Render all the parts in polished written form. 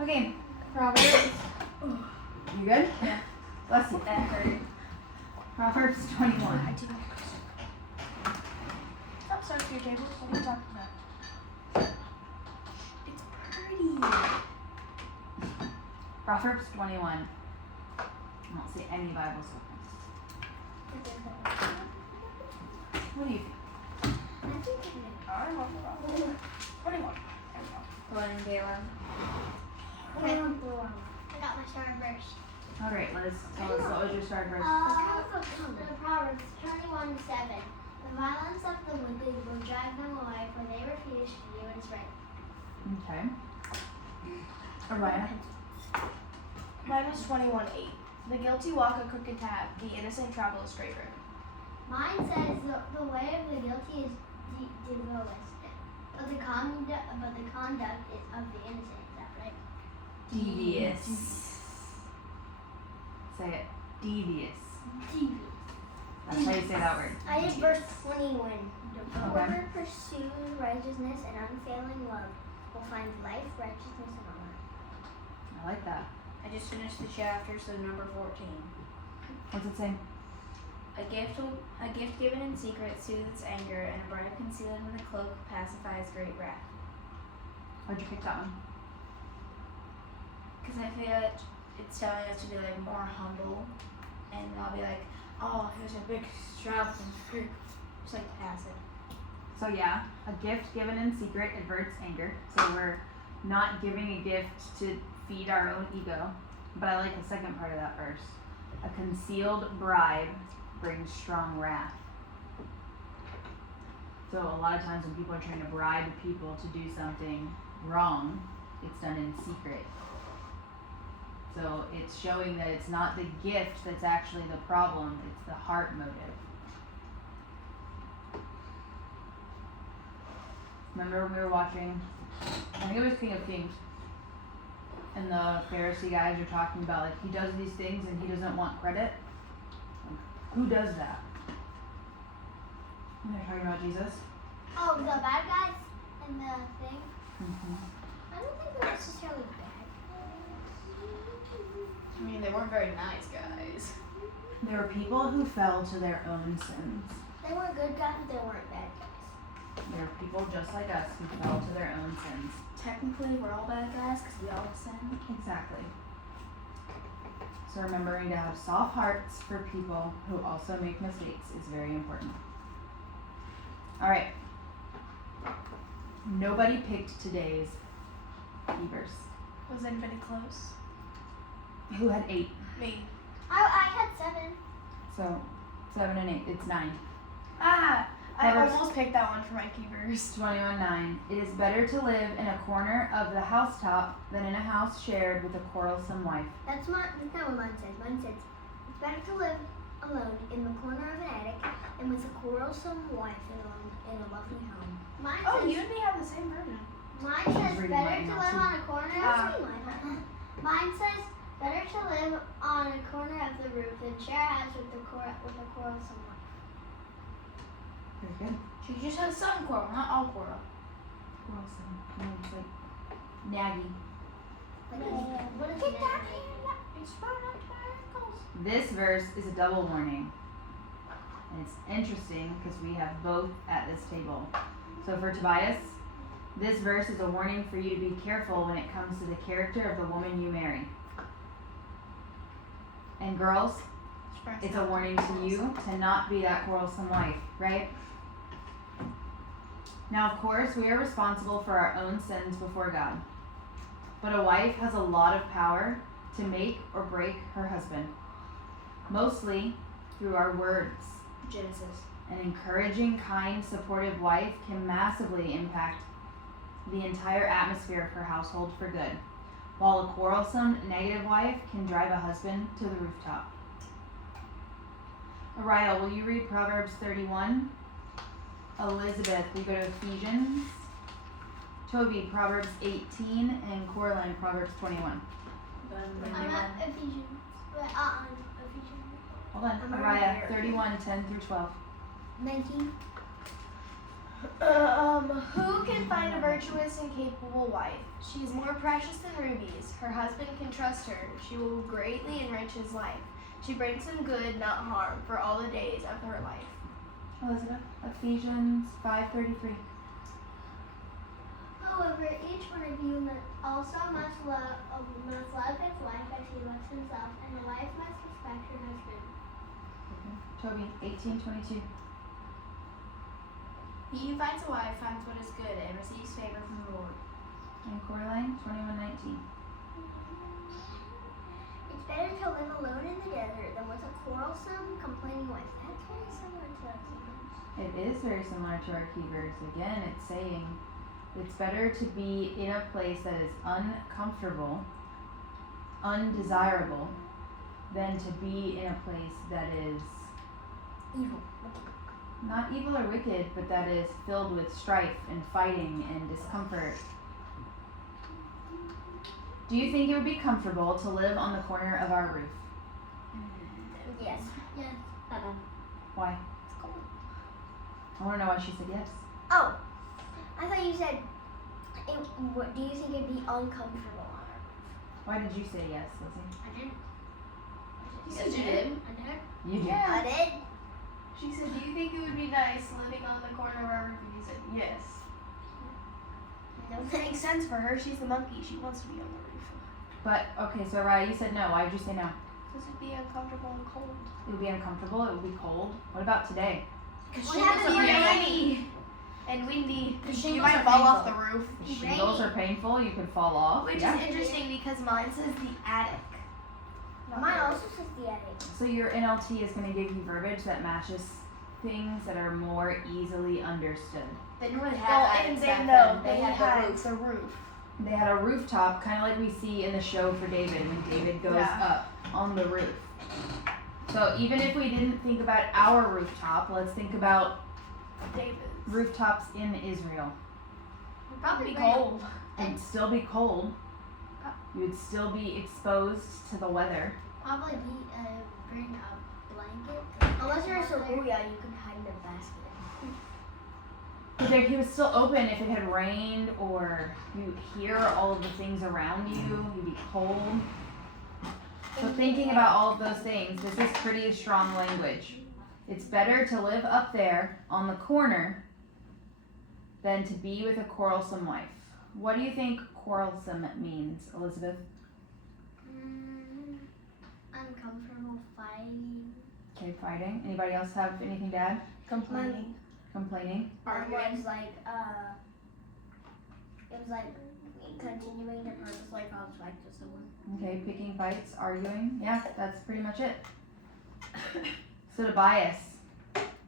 Okay, Proverbs. You good? Yeah. Bless you. That hurt. Proverbs 21. I didn't. Stop starting your table. What are you talking about? It's pretty. Proverbs 21. I don't see any Bible stuff. What do you think? I don't know. 21. 21. Okay. I got my start verse. All right, Liz. Tell us what was your start verse. The Proverbs 21:7. The violence of the wicked will drive them away, for they refuse to do what is right. Okay. Orion. Mine was 21:8. The guilty walk a crooked path, the innocent travel a straight road. Mine says the way of the guilty is devious, but the conduct is of the innocent. Is that right? Devious. Say it. Devious. Devious. That's how you say that word. I did verse 21. Okay. Whoever pursues righteousness and unfailing love will find life, righteousness, and honor. I like that. I just finished the chapter, so number 14. What's it say? A gift given in secret soothes anger, and a bribe concealed with a cloak pacifies great wrath. Why'd you pick that one? Because I feel like it's telling us to be like more humble, and not be like, oh, here's a big strap and just like passive. So yeah, a gift given in secret averts anger. So we're not giving a gift to feed our own ego. But I like the second part of that verse. A concealed bribe brings strong wrath. So a lot of times when people are trying to bribe people to do something wrong, it's done in secret. So it's showing that it's not the gift that's actually the problem, it's the heart motive. Remember when we were watching, I think it was King of Kings, and the Pharisee guys are talking about like he does these things and he doesn't want credit? Who does that? And they're talking about Jesus. Oh, the bad guys and the thing? Mm-hmm. I don't think they're necessarily bad. I mean, they weren't very nice guys. There were people who fell to their own sins. They weren't good guys, but they weren't bad guys. There are people just like us who fell to their own sins. Technically, we're all bad guys because we all sin. Exactly. So remembering to have soft hearts for people who also make mistakes is very important. All right. Nobody picked today's key verse. Was anybody close? Who had 8? Me. I had 7. So 7 and 8. It's 9. I Proverbs- almost picked that one for my key verse. 21:9. It is better to live in a corner of the housetop than in a house shared with a quarrelsome wife. That's not what mine says. Mine says, it's better to live alone in the corner of an attic and with a quarrelsome wife in a lovely home. Mine Oh, says, you and me have the same version. Mine She's says reading better mine to now, live too. on a corner. Mine says better to live on a corner of the roof than share a house with a quarrelsome wife. Very good. She just has some quarrel, not all quarrel. Quarrelsome. No, it's like naggy. What is Get that that? hand. It's right up to my ankles. This verse is a double warning. And it's interesting because we have both at this table. So for Tobias, this verse is a warning for you to be careful when it comes to the character of the woman you marry. And girls, it's a warning to you to not be that quarrelsome wife, right? Now, of course, we are responsible for our own sins before God. But a wife has a lot of power to make or break her husband, mostly through our words. Genesis. An encouraging, kind, supportive wife can massively impact the entire atmosphere of her household for good, while a quarrelsome, negative wife can drive a husband to the rooftop. Ariel, will you read Proverbs 31? Elizabeth, we go to Ephesians. Toby, Proverbs 18, and Coraline, Proverbs 21. I'm at Ephesians. Hold on. I'm already Ariah, there. 31, 10 through 12. 19. Who can find a virtuous and capable wife? She is more precious than rubies. Her husband can trust her. She will greatly enrich his life. She brings him good, not harm, for all the days of her life. Elizabeth, Ephesians 5:33. However, each one of you also must love his wife as he loves himself, and the wife must respect her husband. Toby, 18:22. He who finds a wife finds what is good and receives favor from the Lord. And Coraline, 21:19. It's better to live alone in the desert than with a quarrelsome, complaining wife. That's very similar to our kingdoms. It is very similar to our key verse. Again, it's saying it's better to be in a place that is uncomfortable, undesirable, than to be in a place that is Evil. not evil or wicked, but that is filled with strife and fighting and discomfort. Do you think it would be comfortable to live on the corner of our roof? Yes. Yes. Why? It's cold. I want to know why she said yes. Oh, I thought you said. What do you think it'd be uncomfortable on our roof? Why did you say yes, Lizzie? I didn't. You said you did. I did. You did. Yeah. I did. She said, do you think it would be nice living on the corner of our roof? And you said, yes. No. That makes sense for her. She's the monkey. She wants to be on the roof. But, okay, so Raya, you said no. Why did you say no? Because it'd be uncomfortable and cold. It would be uncomfortable. It would be cold. What about today? Because What shingles happened are to your rainy. And windy. The You shingles might are fall off painful. the roof. The shingles are painful. You could fall off. Which yeah. is interesting because mine says the attic. Not Mine the also roof. says the attic. So your NLT is going to give you verbiage that matches things that are more easily understood. They didn't really Well, have and attics they back know then. they They had had the roof. the roof. They had a rooftop, kind of like we see in the show for David, when David goes Yeah. up on the roof. So even if we didn't think about our rooftop, let's think about David's. rooftops in Israel. It'd probably be cold. It'd still be cold. You would still be exposed to the weather. Probably bring a blanket. Unless you're so cool, yeah, you can hide in a basket. But if he was still open, if it had rained or you hear all of the things around you, you'd be cold. So thinking about all of those things, this is pretty strong language. It's better to live up there on the corner than to be with a quarrelsome wife. What do you think quarrelsome means, Elizabeth? Uncomfortable fighting. Okay, fighting. Anybody else have anything to add? Complaining. Complaining? It was like continuing to purposely cause fight to someone. Okay, picking fights, arguing. Yeah, that's pretty much it. So to bias,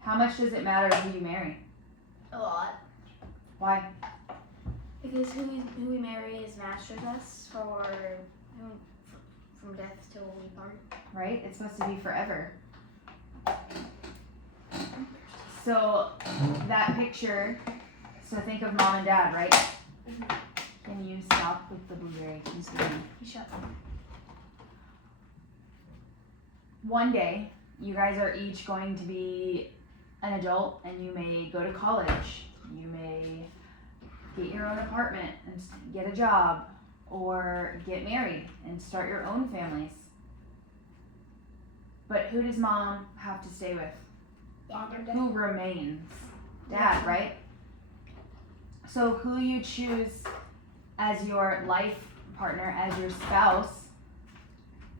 how much does it matter who you marry? A lot. Why? Because who we marry is masters us from death till we part. Right? It's supposed to be forever. So that picture, so think of mom and dad, right? Can you stop with the blueberry? Keep going. Shut up. One day, you guys are each going to be an adult and you may go to college. You may get your own apartment and get a job or get married and start your own families. But who does mom have to stay with? Who remains? Dad, right? So who you choose as your life partner, as your spouse,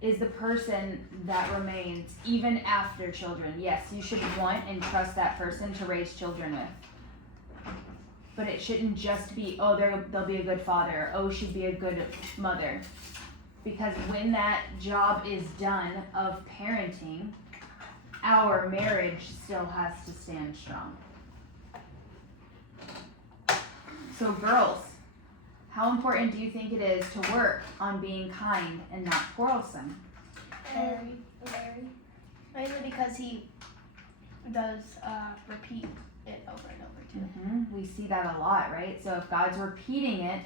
is the person that remains even after children. Yes, you should want and trust that person to raise children with. But it shouldn't just be, oh, they'll be a good father, oh, she'd be a good mother. Because when that job is done of parenting, our marriage still has to stand strong. So girls, how important do you think it is to work on being kind and not quarrelsome? Very. Mainly because he does repeat it over and over too. We see that a lot, right? So if God's repeating it,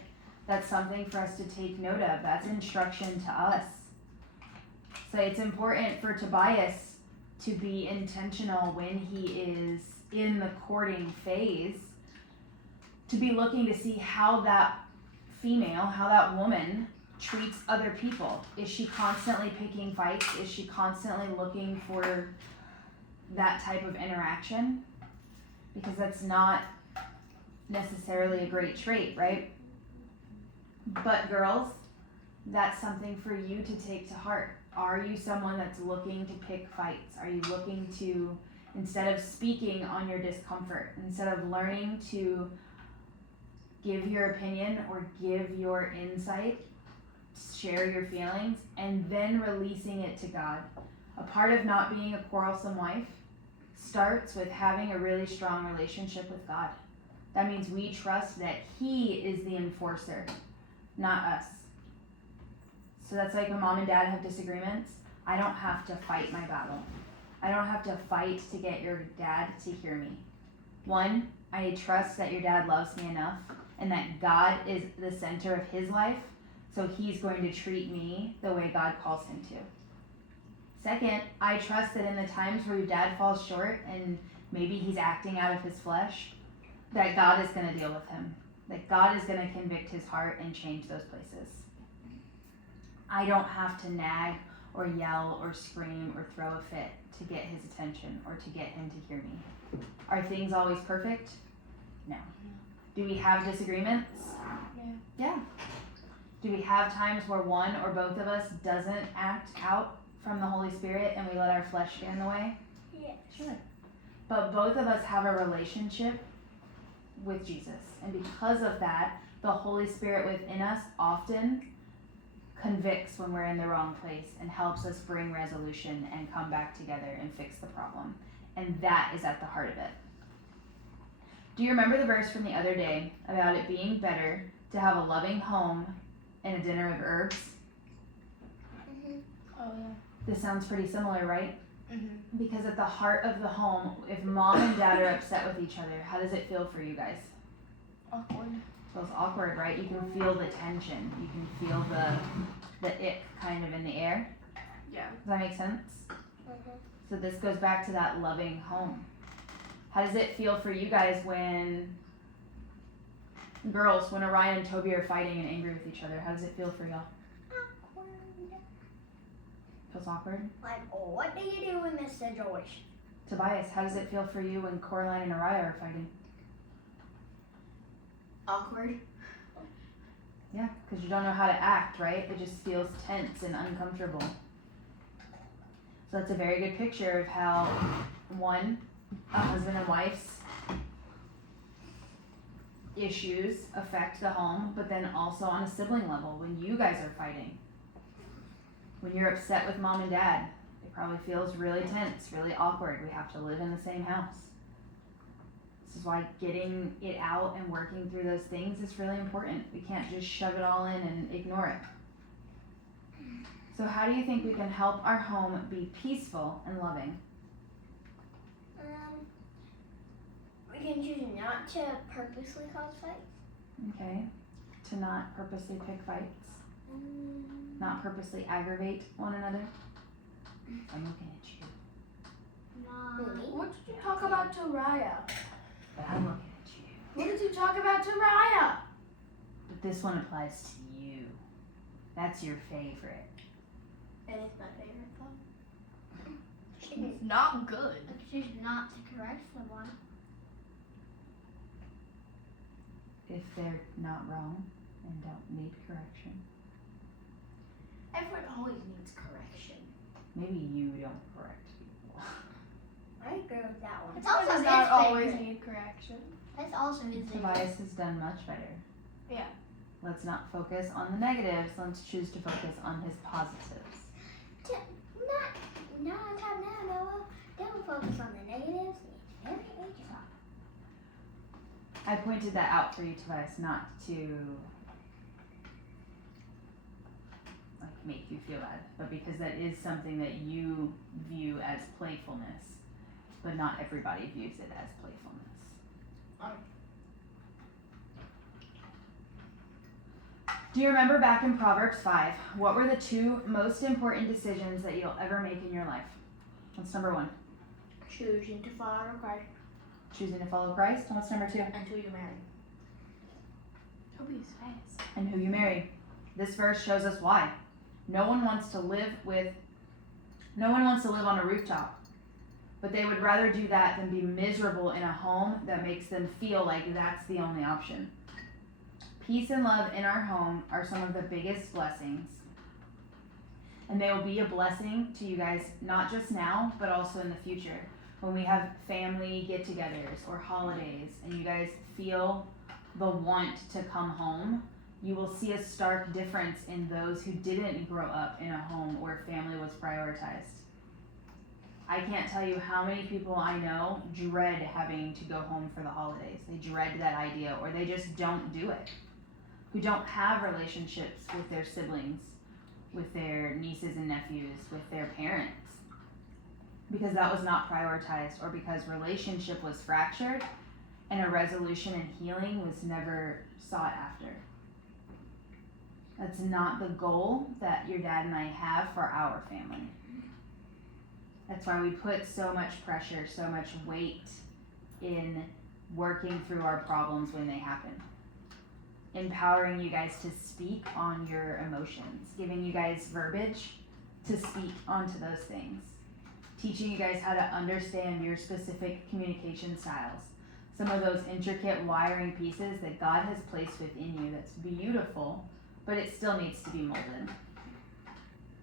that's something for us to take note of. That's instruction to us. So it's important for Tobias to be intentional when he is in the courting phase to be looking to see how that female, how that woman treats other people. Is she constantly picking fights? Is she constantly looking for that type of interaction? Because that's not necessarily a great trait, right? But girls, that's something for you to take to heart. Are you someone that's looking to pick fights? Are you looking to, instead of speaking on your discomfort, instead of learning to give your opinion or give your insight, share your feelings, and then releasing it to God? A part of not being a quarrelsome wife starts with having a really strong relationship with God. That means we trust that He is the enforcer, not us. So that's like when mom and dad have disagreements. I don't have to fight my battle. I don't have to fight to get your dad to hear me. One, I trust that your dad loves me enough and that God is the center of his life, so He's going to treat me the way God calls Him to. Second, I trust that in the times where your dad falls short and maybe he's acting out of his flesh, that God is going to deal with him. That God is going to convict his heart and change those places. I don't have to nag or yell or scream or throw a fit to get his attention or to get him to hear me. Are things always perfect? No. Do we have disagreements? Yeah. Do we have times where one or both of us doesn't act out from the Holy Spirit and we let our flesh get in the way? Yes. Sure. But both of us have a relationship with Jesus. And because of that, the Holy Spirit within us often convicts when we're in the wrong place and helps us bring resolution and come back together and fix the problem. And that is at the heart of it. Do you remember the verse from the other day about it being better to have a loving home and a dinner of herbs? Oh, yeah. This sounds pretty similar, right? Mm-hmm. Because at the heart of the home, if mom and dad are upset with each other, how does it feel for you guys? Awkward. Feels awkward, right? You can feel the tension. You can feel the ick kind of in the air. Yeah. Does that make sense? So this goes back to that loving home. How does it feel for you guys when girls, when Orion and Toby are fighting and angry with each other? How does it feel for y'all? Awkward. Feels awkward? Like, oh, what do you do in this situation? Tobias, how does it feel for you when Coraline and Araya are fighting? Awkward. Yeah, because you don't know how to act, right? It just feels tense and uncomfortable. So that's a very good picture of how, one, a husband and wife's issues affect the home, but then also on a sibling level, when you guys are fighting. When you're upset with mom and dad, it probably feels really tense, really awkward. We have to live in the same house. This is why getting it out and working through those things is really important. We can't just shove it all in and ignore it. So how do you think we can help our home be peaceful and loving? We can choose not to purposely cause fights. Okay, to not purposely pick fights, not purposely aggravate one another. I'm looking at you, Not. What did you talk about to Raya? but I'm looking at you. What did you talk about to Raya? But this one applies to you. That's your favorite. It is my favorite though. Choose Not good. not to correct someone. If they're not wrong and don't need correction. Everyone always needs correction. Maybe you don't correct people. I agree with that one. It's Someone also does his not always favorite. need correction. That's also his Tobias has done much better. Yeah. Let's not focus on the negatives. Let's choose to focus on his positives. Not now, Noah. Don't focus on the negatives. Never get me to talk. I pointed that out for you, Tobias, not to like make you feel bad, but because that is something that you view as playfulness, but not everybody views it as playfulness. Do you remember back in Proverbs 5, what were the 2 most important decisions that you'll ever make in your life? What's number 1? Choosing to follow Christ Choosing to follow Christ. And what's number 2? until you're married. Toby's fast. and who you marry. This verse shows us why. No one wants to live on a rooftop, but they would rather do that than be miserable in a home that makes them feel like that's the only option. Peace and love in our home are some of the biggest blessings. And they will be a blessing to you guys, not just now, but also in the future. When we have family get-togethers or holidays and you guys feel the want to come home, you will see a stark difference in those who didn't grow up in a home where family was prioritized. I can't tell you how many people I know dread having to go home for the holidays. They dread that idea, or they just don't do it. Who don't have relationships with their siblings, with their nieces and nephews, with their parents, because that was not prioritized, or because relationship was fractured and a resolution and healing was never sought after. That's not the goal that your dad and I have for our family. That's why we put so much pressure, so much weight in working through our problems when they happen. Empowering you guys to speak on your emotions, giving you guys verbiage to speak onto those things, teaching you guys how to understand your specific communication styles, some of those intricate wiring pieces that God has placed within you that's beautiful, but it still needs to be molded,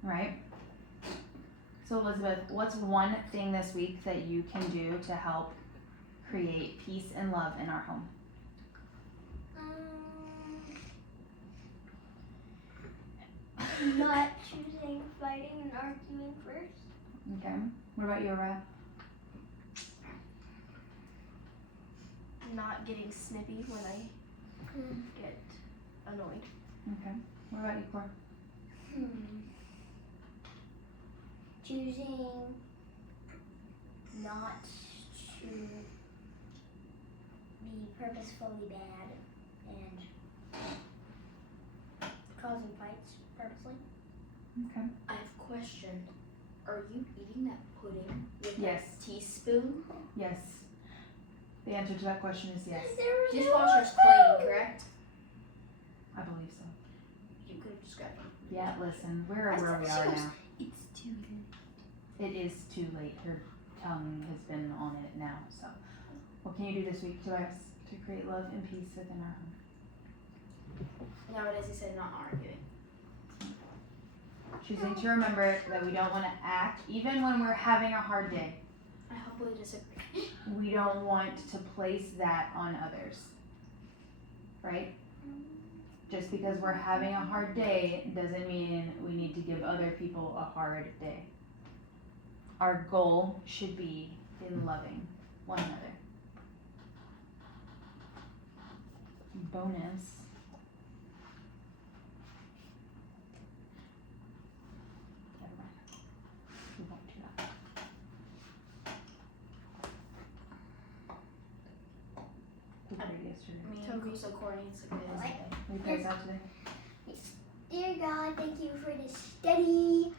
right? So Elizabeth, what's one thing this week that you can do to help create peace and love in our home? Not choosing fighting and arguing first. Okay. What about you, Araya? Not getting snippy when I get annoyed. Okay. What about you, Cor? Choosing not to be purposefully bad and causing fights purposely. Okay. I have a question. Are you eating that pudding with Yes. that teaspoon? Yes. The answer to that question is yes. Dishwasher's clean, correct? I believe so. You could have just grabbed it. Yeah, listen, we're where we are now. It's too late. It is too late. Her tongue has been on it now, so. What can you do this week, Tobias, to create love and peace within our home? Nowadays he said not arguing. Choosing to remember that we don't want to act, even when we're having a hard day. I humbly disagree. We don't want to place that on others, right? Just because we're having a hard day doesn't mean we need to give other people a hard day. Our goal should be in loving one another. Bonus. Never mind. We won't do that. Who prayed yesterday? Toby's so corny, it's a good day. We prayed out today. Dear God, thank you for this study.